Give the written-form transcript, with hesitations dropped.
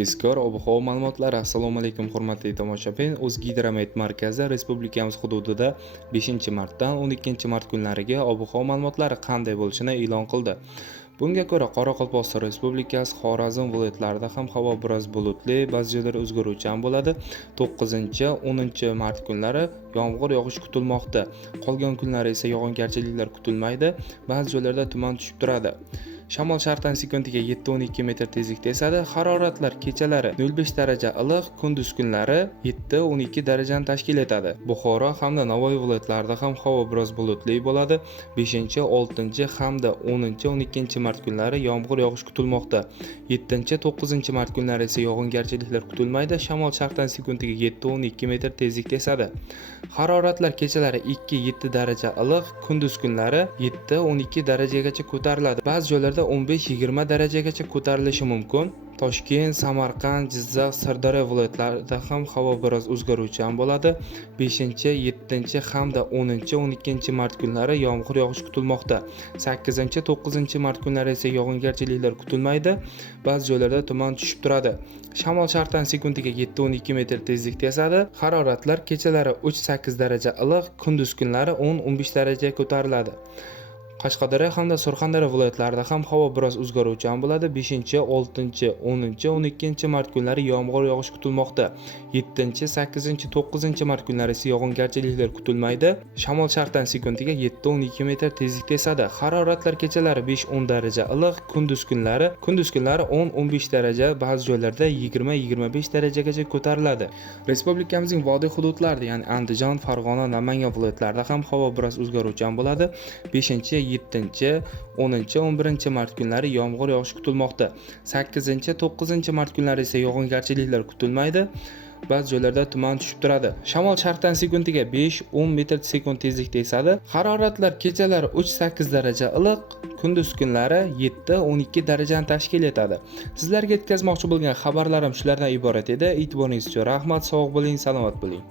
Tezkor ob-havo ma'lumotlari. Assalomu alaykum hurmatli tomoshabin. O'zgidromet markazi respublikamiz hududida 5-martdan 12-mart kunlariga ob-havo ma'lumotlari qanday bo'lishini e'lon qildi. Bunga ko'ra, Qoraqalpog'iston Respublikasi, Xorazm viloyatlarida ham havo biroz bulutli, ba'zi joylarda o'zgaruvchan bo'ladi. 9-10 mart kunlari yomg'ir yog'ishi kutilmoqda. Qolgan kunlar esa yog'ingarchiliklar kutilmaydi. Ba'zi joylarda tuman tushib turadi. Shamol sharqdan sekundiga 7-12 metr tezlikda esadi. Haroratlar kechalari 0,5 daraja iliq, kunduz kunlari 7-12 darajani tashkil etadi. Buxoro hamda Navoiy viloyatlarida ham havo biroz bulutli bo'ladi. 5-6 hamda 10-12 mart kunlari yomg'ir yog'ishi kutilmoqda. 7-9 mart kunlari esa yog'ingarchiliklar kutilmaydi. Shamol sharqdan sekundiga 7-12 metr tezlikda esadi. Haroratlar kechalari 2-7 daraja iliq, kunduz kunlari 7-12 darajagacha ko'tariladi. Ba'zi joylarda 15-20 darajagacha ko'tarilishi mumkin. Toshkent, Samarqand, Jizzax, Sirdaryo viloyatlarida ham havo biroz o'zgaruvchan bo'ladi. 5-7 hamda 10-12 mart kunlari yomg'ir yog'ishi kutilmoqda. 8-9 mart kunlari esa yog'ingarchiliklar kutilmaydi. Ba'zi joylarda tuman tushib turadi. Shamol sharqdan sekundiga 7-12 metr tezlikda esadi. Haroratlar kechalari 3-8 daraja iliq, kunduz kunlari 10-15 darajaga ko'tariladi. Qashqadaryo hamda Surxondaryo viloyatlarida ham havo biroz o'zgaruvchan bo'ladi. 5-10-12 mart kunlari yomg'ir yog'ishi kutilmoqda. 7-8-9 mart kunlari esa yog'ingarchiliklar kutilmaydi. Shamol sharqdan sekundiga 7-12 metr tezlikda esadi. Haroratlar kechalari 5-10 daraja iliq, kunduz kunlari 10-15 daraja, ba'zi joylarda 20-25 darajagacha ko'tariladi. Respublikamizning vodiy hududlarida, ya'ni Andijon, Farg'ona, Namangan viloyatlarida ham havo biroz o'zgaruvchan bo'ladi. 5-7-10-11 mart kunlari yomg'ir yog'ishi kutilmoqda. 8-9 mart kunlari esa yog'ingarchiliklar kutilmaydi. Ba'zi joylarda tuman tushib turadi. Shamol sharqdan sekundiga 5-10 metr sekund tezlikda esadi. Haroratlar kechalari 3-8 daraja iliq, kunduz kunlari 7-12 darajani tashkil etadi. Sizlarga yetkazmoqchi bo'lgan xabarlarim shulardan iborat edi. E'tiboringiz uchun rahmat, sog' bo'ling, salomat bo'ling.